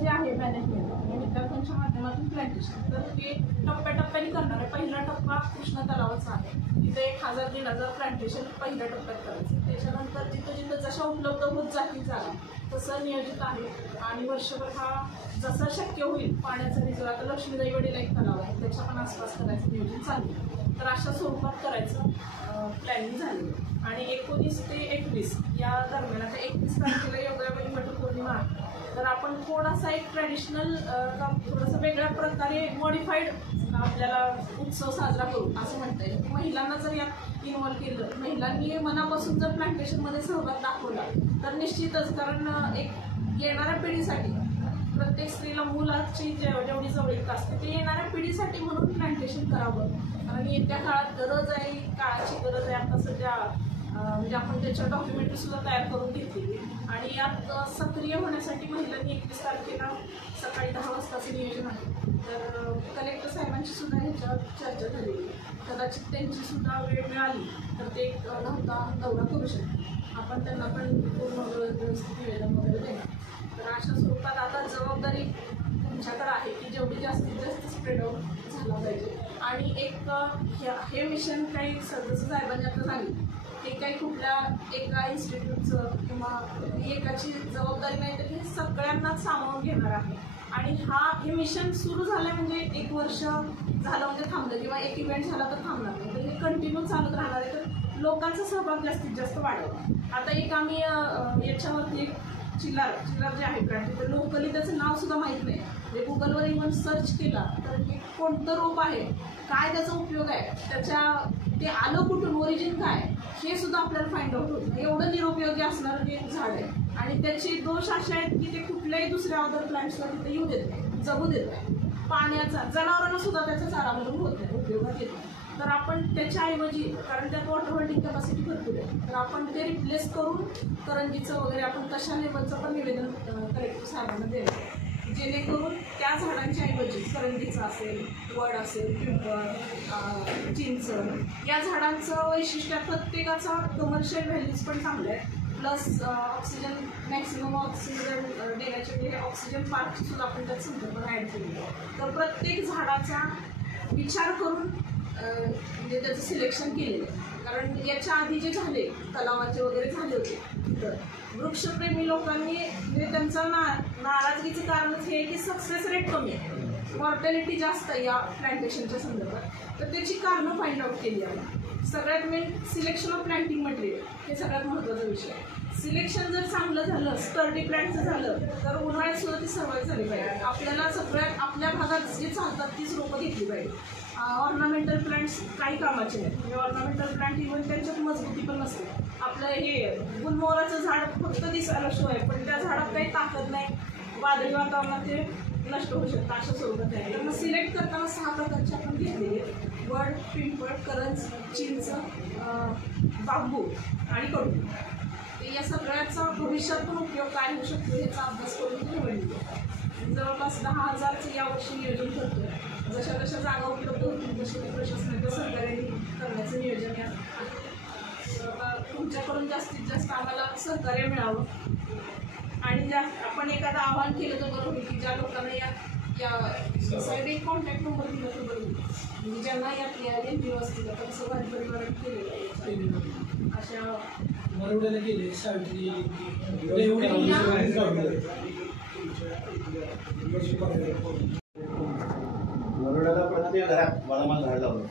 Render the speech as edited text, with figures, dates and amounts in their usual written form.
जे आहे मॅनेजमेंट आणि विद्यार्थ्यांच्या माध्यमातून प्लॅन्टेशन, तर ते टप्प्याटप्प्याने करणार आहे. पहिला टप्पा कृष्ण तलावाचा आहे, तिथे 1000-1500 प्लॅन्टेशन पहिल्या टप्प्यात करायचं. त्याच्यानंतर जिथं जिथं जशा उपलब्ध होत जातील जागा तसं नियोजित आहे. आणि वर्षभर हा जसं शक्य होईल पाण्याचा निचरा, आता लक्ष्मीदेवी वडील एक तलाव आहे त्याच्या पण आसपास करायचं नियोजन चालू आहे. तर अशा स्वरूपात करायचं प्लॅनिंग झाली. आणि 19 ते 21 या दरम्यान, आता 21 तारखेला योगायोगी वटपौर्णिमा आहे, तर आपण थोडासा एक ट्रॅडिशनल थोडंसं वेगळ्या प्रकारे मॉडिफाईड आपल्याला उत्सव साजरा करू असं म्हणता येईल. महिलांना जर यात इन्व्हॉल्व केलं, महिलांनी मनापासून जर प्लॅन्टेशनमध्ये सहभाग दाखवला तर निश्चितच, कारण एक येणाऱ्या पिढीसाठी प्रत्येक स्त्रीला मुलाची जेवढी जवळीक असते ते येणाऱ्या पिढीसाठी म्हणून प्लॅन्टेशन करावं. कारण येत्या काळात गरज आहे, काळाची गरज आहे. आता सध्या म्हणजे आपण त्याच्या डॉक्युमेंटरीसुद्धा तयार करून घेतली आणि यात सक्रिय होण्यासाठी महिलांनी 21 तारखेला सकाळी 10 वाजताचं नियोजन आहे. तर कलेक्टर साहेबांची सुद्धा ह्याच्यावर चर्चा झालेली, कदाचित त्यांची सुद्धा वेळ मिळाली तर ते एक दौरा करू शकतो. आपण त्यांना पण पूर्ण व्यवस्थित निवेदन वगैरे देणार. तर अशा स्वरूपात आता जबाबदारी तुमच्याकडे आहे की जेवढी जास्तीत जास्त स्प्रेड आउट झाला पाहिजे. आणि एक हे मिशन काही सदस्य साहेबांनी आता सांगितलं, हे काही कुठल्या एका इन्स्टिट्यूटचं किंवा एकाची जबाबदारी नाही, तर हे सगळ्यांनाच सामावून घेणार आहे. आणि हे मिशन सुरू झालं म्हणजे 1 वर्ष झालं म्हणजे थांबलं किंवा एक इव्हेंट झाला तर थांबणार नाही, तर हे कंटिन्यू चालत राहणार आहे. तर लोकांचा सहभाग जास्तीत जास्त वाढवा. आता एक आम्ही याच्यावरती चिल्लार जे आहे ब्रँड, तर लोकली त्याचं नावसुद्धा माहीत नाही. म्हणजे गुगलवर इव्हन सर्च केला तर हे कोणतं रोप आहे, काय त्याचा उपयोग आहे, ते आलं कुठून, ओरिजिन काय, हे सुद्धा आपल्याला फाइंड आउट होतं. एवढं निरुपयोगी असणारं ते झाड आहे. आणि त्याचे दोष असे आहेत की ते कुठल्याही दुसऱ्या अदर प्लांट्सला तिथे येऊ देत नाही, जगू देत नाही. पाण्याचा जनावरांना सुद्धा त्याचा चारा म्हणून होत नाही, उपयोगात येत नाही. तर आपण त्याच्याऐवजी, कारण त्यात वॉटर होल्डिंग कॅपॅसिटी भरपूर आहे, तर आपण ते रिप्लेस करून करंजीचं वगैरे आपण तशा लेवलचं पण निवेदन कलेक्टर साहेबांना देणार, जेणेकरून त्या झाडांच्या ऐवजी करंजीचं असेल, वड असेल, पिंपळ, चिंच, या झाडांचं वैशिष्ट्य प्रत्येकाचा कमर्शियल व्हॅल्यूज पण चांगलं आहे. प्लस ऑक्सिजन, मॅक्सिमम ऑक्सिजन देण्याचे ऑक्सिजन पार्कची सुद्धा आपण त्यात संकल्पना ॲड केली. तर प्रत्येक झाडाचा विचार करून म्हणजे त्याचं सिलेक्शन केलेलं आहे. कारण याच्या आधी जे झाले तलावाचे वगैरे झाले होते, तर वृक्षप्रेमी लोकांनी म्हणजे त्यांचं नाराजगीचं कारणच हे की सक्सेस रेट कमी आहे, मॉर्टॅलिटी जास्त आहे या प्लॅन्टेशनच्या संदर्भात. तर त्याची कारणं फाइंड आउट केली आहे. सगळ्यात main selection of planting material हे सगळ्यात महत्त्वाचा विषय आहे. सिलेक्शन जर चांगलं झालं, स्टर्डी प्लॅन्टचं झालं, तर उन्हाळ्यात सुद्धा ती सर्वाईव्ह झाली पाहिजे. आपल्याला सगळ्यात आपल्या भागात जे चालतात तीच रोपं घेतली पाहिजे. ऑर्नामेंटल प्लांट्स काही कामाचे नाही, म्हणजे ऑर्नामेंटल प्लांट इव्हन त्यांच्यात मजबूती पण नसते. आपलं हे गुलमोहराचं झाड फक्त दिसायला शो आहे, पण त्या झाडात काही ताकद नाही, वादळी वातावरणात ते नष्ट होऊ शकतं, अशा स्वरूपात आहे. तर मग सिलेक्ट करताना 6 प्रकारचे आपण घेतलेले: वड, पिंपळ, करंज, चिंच, बांबू आणि कडू. या सगळ्याचा भविष्यात पण उपयोग काय होऊ शकतो याचा अभ्यास करून निवडली. जवळपास 10,000चं यावर्षी नियोजन करतो. जशा जशा जागा उपलब्ध होतील तसे प्रशासनाच्या सहकार्याने करण्याचं नियोजन यात आहे. तुमच्याकडून जास्तीत जास्त आम्हाला सहकार्य मिळावं. आणि आपण एखादं आवाहन केलं तर बरं होईल की ज्या लोकांना या साहेब एक कॉन्टॅक्ट नंबर दिला तर बरं होईल, म्हणजे ज्यांना यात NGO असतील तर सहभागी परिवारात केलेलं आहे. अशा मरवड्याला गेले सावित्री मरवड्याला पण ते घरात मला झाड लावलं.